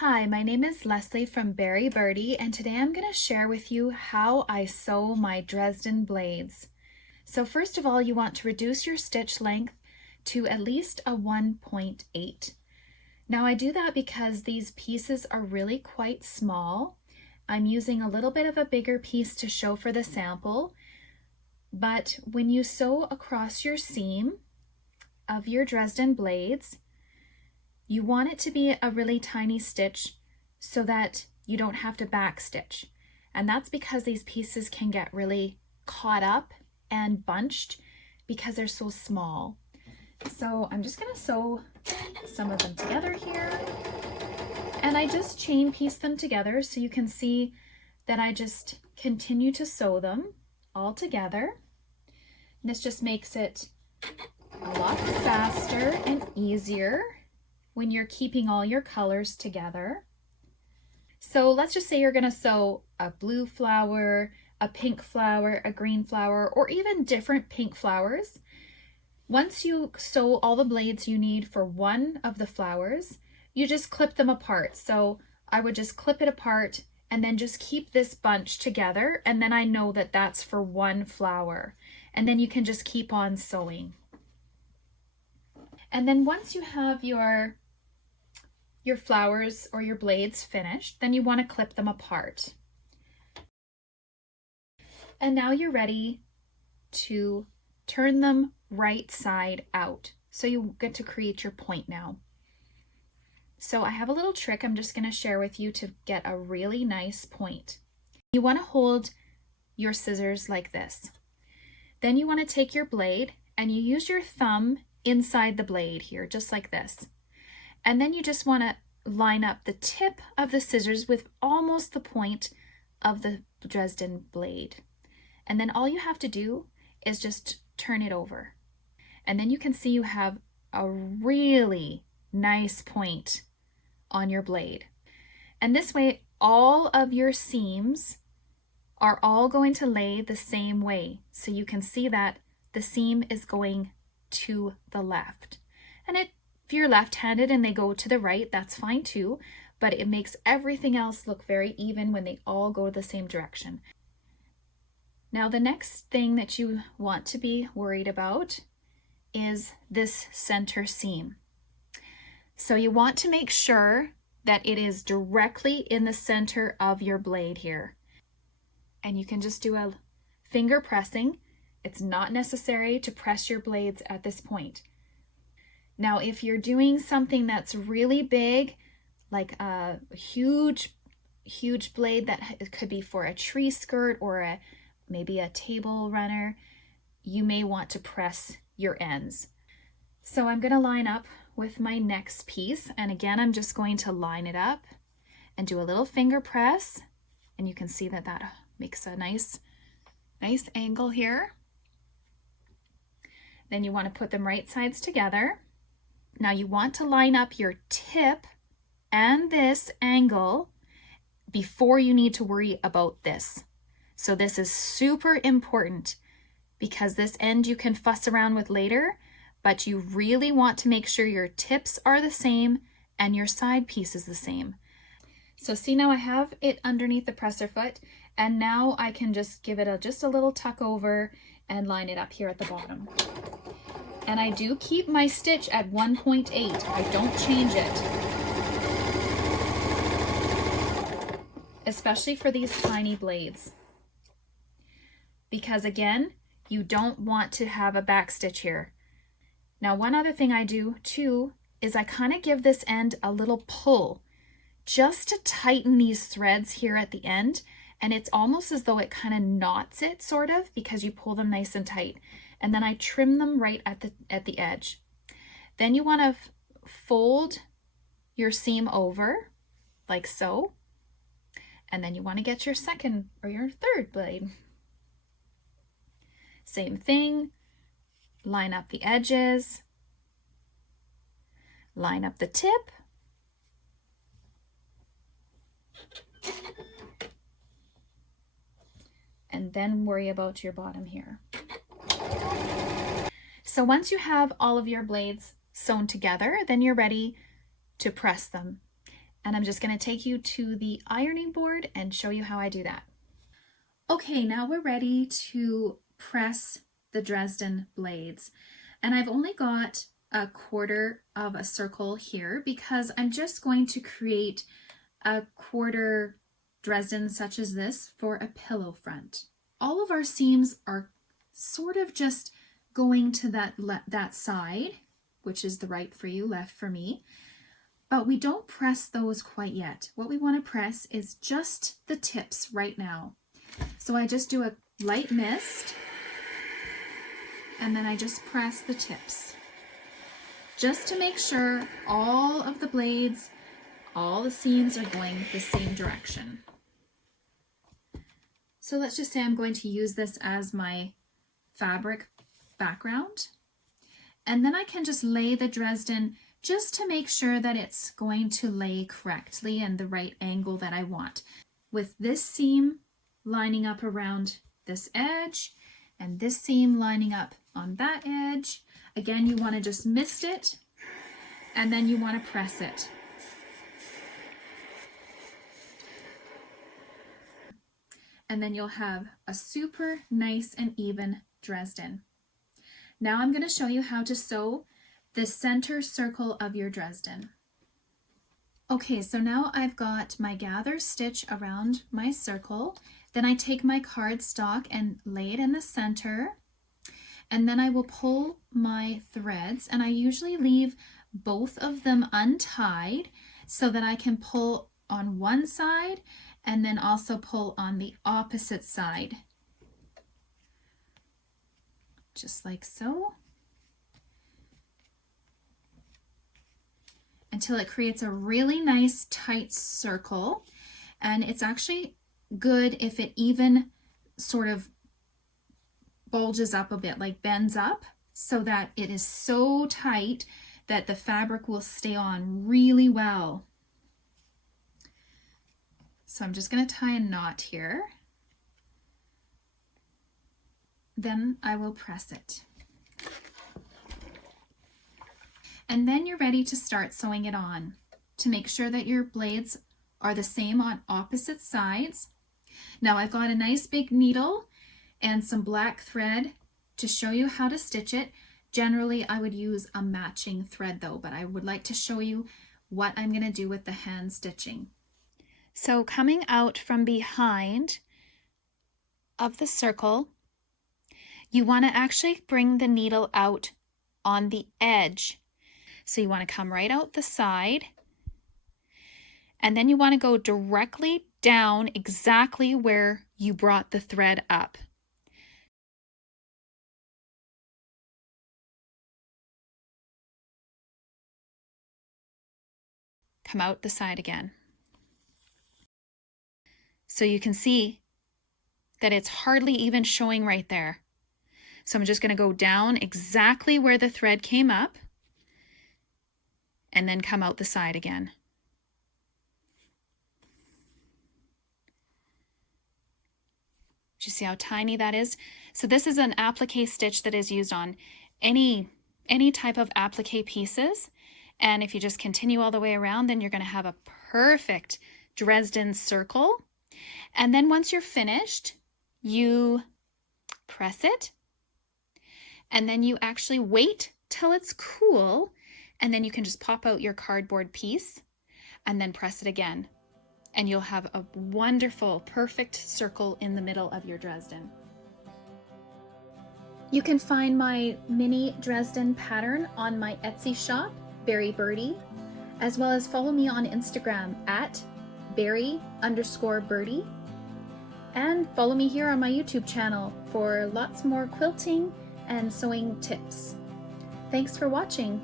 Hi, my name is Leslie from Berry Birdy, and today I'm going to share with you how I sew my Dresden blades. So first of all, you want to reduce your stitch length to at least a 1.8. Now I do that because these pieces are really quite small. I'm using a little bit of a bigger piece to show for the sample, but when you sew across your seam of your Dresden blades, you want it to be a really tiny stitch so that you don't have to back stitch. And that's because these pieces can get really caught up and bunched because they're so small. So I'm just going to sew some of them together here. And I just chain piece them together so you can see that I just continue to sew them all together. And this just makes it a lot faster and easier when you're keeping all your colors together. So let's just say you're going to sew a blue flower, a pink flower, a green flower, or even different pink flowers. Once you sew all the blades you need for one of the flowers, you just clip them apart. So I would just clip it apart and then just keep this bunch together, and then I know that that's for one flower. And then you can just keep on sewing. And then once you have your flowers or your blades finished, then you want to clip them apart. And now you're ready to turn them right side out. So you get to create your point now. So I have a little trick I'm just going to share with you to get a really nice point. You want to hold your scissors like this. Then you want to take your blade and you use your thumb inside the blade here, just like this. And then you just want to line up the tip of the scissors with almost the point of the Dresden blade. And then all you have to do is just turn it over. And then you can see you have a really nice point on your blade. And this way, all of your seams are all going to lay the same way. So you can see that the seam is going to the left. And if you're left-handed and they go to the right, that's fine too, but it makes everything else look very even when they all go the same direction. Now the next thing that you want to be worried about is this center seam. So you want to make sure that it is directly in the center of your blade here. And you can just do a finger pressing. It's not necessary to press your blades at this point. Now, if you're doing something that's really big, like a huge blade that it could be for a tree skirt or maybe a table runner, you may want to press your ends. So I'm going to line up with my next piece, and again I'm just going to line it up and do a little finger press, and you can see that that makes a nice angle here. Then you want to put them right sides together. Now you want to line up your tip and this angle before you need to worry about this. So this is super important because this end you can fuss around with later, but you really want to make sure your tips are the same and your side piece is the same. So see, now I have it underneath the presser foot, and now I can just give it just a little tuck over and line it up here at the bottom. And I do keep my stitch at 1.8. I don't change it. Especially for these tiny blades. Because again, you don't want to have a back stitch here. Now, one other thing I do too is I kind of give this end a little pull just to tighten these threads here at the end. And it's almost as though it kind of knots it, sort of, because you pull them nice and tight. And then I trim them right at the edge. Then you want to fold your seam over like so. And then you want to get your second or your third blade. Same thing, line up the edges, line up the tip, and then worry about your bottom here. So once you have all of your blades sewn together, then you're ready to press them. And I'm just going to take you to the ironing board and show you how I do that. Okay, now we're ready to press the Dresden blades. And I've only got a quarter of a circle here because I'm just going to create a quarter Dresden such as this for a pillow front. All of our seams are sort of just going to that side, which is the right for you, left for me. But we don't press those quite yet. What we want to press is just the tips right now. So I just do a light mist, and then I just press the tips. Just to make sure all of the blades, all the seams are going the same direction. So let's just say I'm going to use this as my fabric background. And then I can just lay the Dresden just to make sure that it's going to lay correctly and the right angle that I want. With this seam lining up around this edge and this seam lining up on that edge. Again, you want to just mist it and then you want to press it. And then you'll have a super nice and even Dresden. Now I'm going to show you how to sew the center circle of your Dresden. Okay, so now I've got my gather stitch around my circle. Then I take my cardstock and lay it in the center. And then I will pull my threads, and I usually leave both of them untied so that I can pull on one side and then also pull on the opposite side. Just like so. Until it creates a really nice tight circle. And it's actually good if it even sort of bulges up a bit, like bends up, so that it is so tight that the fabric will stay on really well. So I'm just going to tie a knot here. Then I will press it. And then you're ready to start sewing it on. To make sure that your blades are the same on opposite sides. Now I've got a nice big needle and some black thread to show you how to stitch it. Generally I would use a matching thread though, but I would like to show you what I'm going to do with the hand stitching. So coming out from behind of the circle, you want to actually bring the needle out on the edge. So you want to come right out the side, and then you want to go directly down exactly where you brought the thread up. Come out the side again. So you can see that it's hardly even showing right there. So I'm just going to go down exactly where the thread came up and then come out the side again. Do you see how tiny that is? So this is an applique stitch that is used on any type of applique pieces. And if you just continue all the way around, then you're going to have a perfect Dresden circle. And then once you're finished, you press it, and then you actually wait till it's cool, and then you can just pop out your cardboard piece and then press it again. And you'll have a wonderful, perfect circle in the middle of your Dresden. You can find my mini Dresden pattern on my Etsy shop, Berry Birdy, as well as follow me on Instagram at Berry_Birdy, and follow me here on my YouTube channel for lots more quilting and sewing tips. Thanks for watching.